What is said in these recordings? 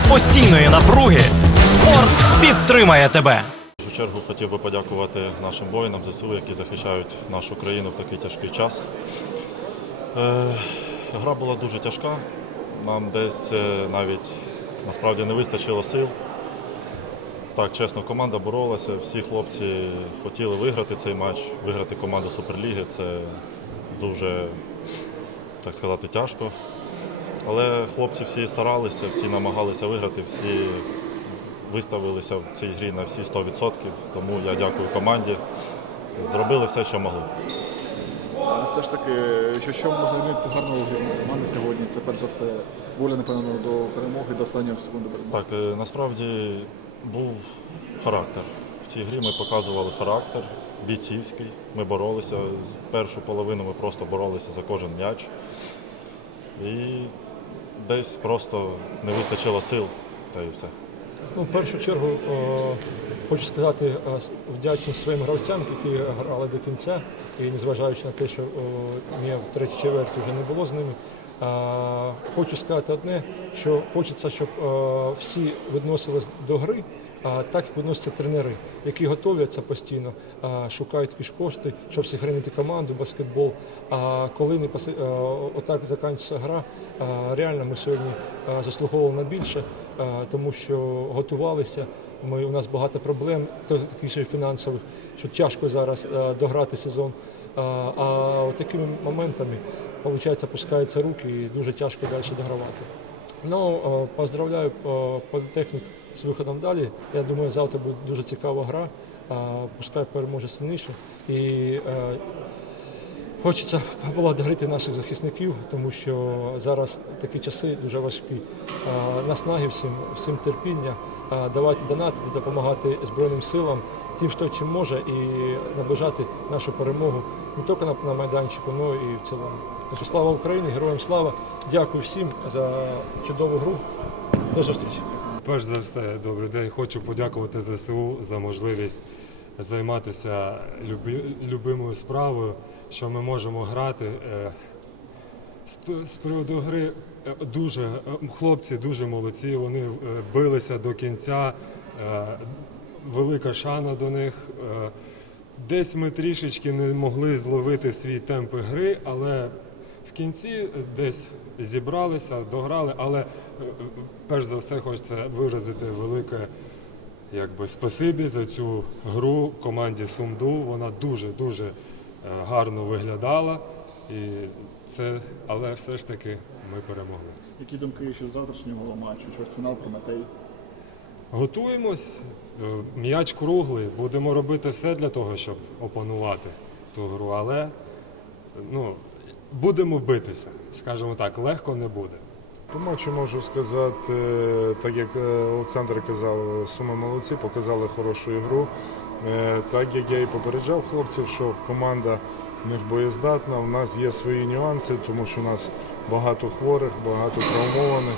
серед постійної напруги спорт підтримає тебе. В першу чергу хотів би подякувати нашим воїнам ЗСУ, які захищають нашу країну в такий тяжкий час. Е, гра була дуже тяжка. Нам десь е, навіть насправді не вистачило сил. Так, чесно, команда боролася, всі хлопці хотіли виграти цей матч, виграти команду Суперліги. Це дуже, так сказати, тяжко. Але хлопці всі старалися, всі намагалися виграти, всі виставилися в цій грі на всі 100%. Тому я дякую команді. Зробили все, що могли. Все ж таки, що, що можна відмінити гарного команди сьогодні, це перш за все воля, напевно, до перемоги, до останньої секунди перемоги. Так, е, насправді був характер. В цій грі ми показували характер бійцівський. Ми боролися. З першу половину ми просто боролися за кожен м'яч. І десь просто не вистачило сил, та і все. Ну, в першу чергу е, хочу сказати е, вдячність своїм гравцям, які грали до кінця, і незважаючи на те, що е, в третій чверті вже не було з ними. Хочу сказати одне, що хочеться, щоб всі відносились до гри. А так як відносяться тренери, які готуються постійно, шукають якісь кошти, щоб зігранити команду, баскетбол. А коли не отак закінчиться гра, реально ми сьогодні заслуговували на більше, тому що готувалися. Ми, у нас багато проблем, таких же фінансових, що тяжко зараз дограти сезон. А, а такими моментами, виходить, пускаються руки і дуже тяжко далі догравати. Ну, е, поздравляю е, політехнік з виходом далі. Я думаю, завтра буде дуже цікава гра. Е, Пускай переможе сильніше. І е, хочеться поблагодарити наших захисників, тому що зараз такі часи дуже важкі. Наснаги всім, всім терпіння, давати донати, допомагати Збройним силам, тим, хто чим може, і наближати нашу перемогу не тільки на, майданчику, але і в цілому. Так слава Україні, героям слава! Дякую всім за чудову гру. До зустрічі. Перш за все, добрий день. Хочу подякувати ЗСУ за можливість займатися любі, любимою справою, що ми можемо грати. Е, З, приводу гри е, дуже е, хлопці дуже молодці. Вони билися до кінця. Велика шана до них. Десь ми трішечки не могли зловити свій темп гри, але в кінці десь зібралися, дограли. Але перш за все хочеться виразити велике якби, спасибі за цю гру команді Сумду. Вона дуже-дуже е, гарно виглядала. І це, але все ж таки ми перемогли. Які думки щодо завтрашнього матчу, чвертьфінал Прометей? Готуємось, е, м'яч круглий, будемо робити все для того, щоб опанувати ту гру, але ну, будемо битися, скажімо так, легко не буде. По матчу можу сказати, так як е, Олександр казав, суми молодці, показали хорошу ігру. Е, Так як я і попереджав хлопців, що команда них боєздатна, в нас є свої нюанси, тому що у нас багато хворих, багато травмованих.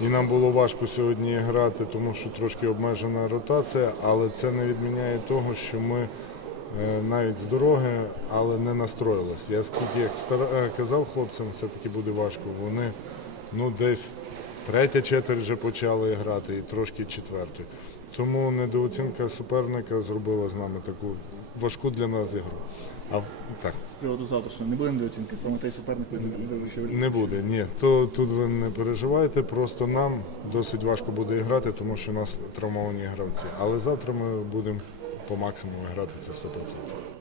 І нам було важко сьогодні грати, тому що трошки обмежена ротація, але це не відміняє того, що ми е, навіть з дороги, але не настроїлися. Я скільки як казав хлопцям, все-таки буде важко. Вони ну десь третя четверть вже почали грати і трошки четвертою. Тому недооцінка суперника зробила з нами таку важку для нас ігру. А так, З приводу завтрашнього не буде недооцінки, суперник від вищої ліги? не буде. Ні, то тут ви не переживайте. Просто нам досить важко буде грати, тому що у нас травмовані гравці. Але завтра ми будемо по максимуму грати це 100%.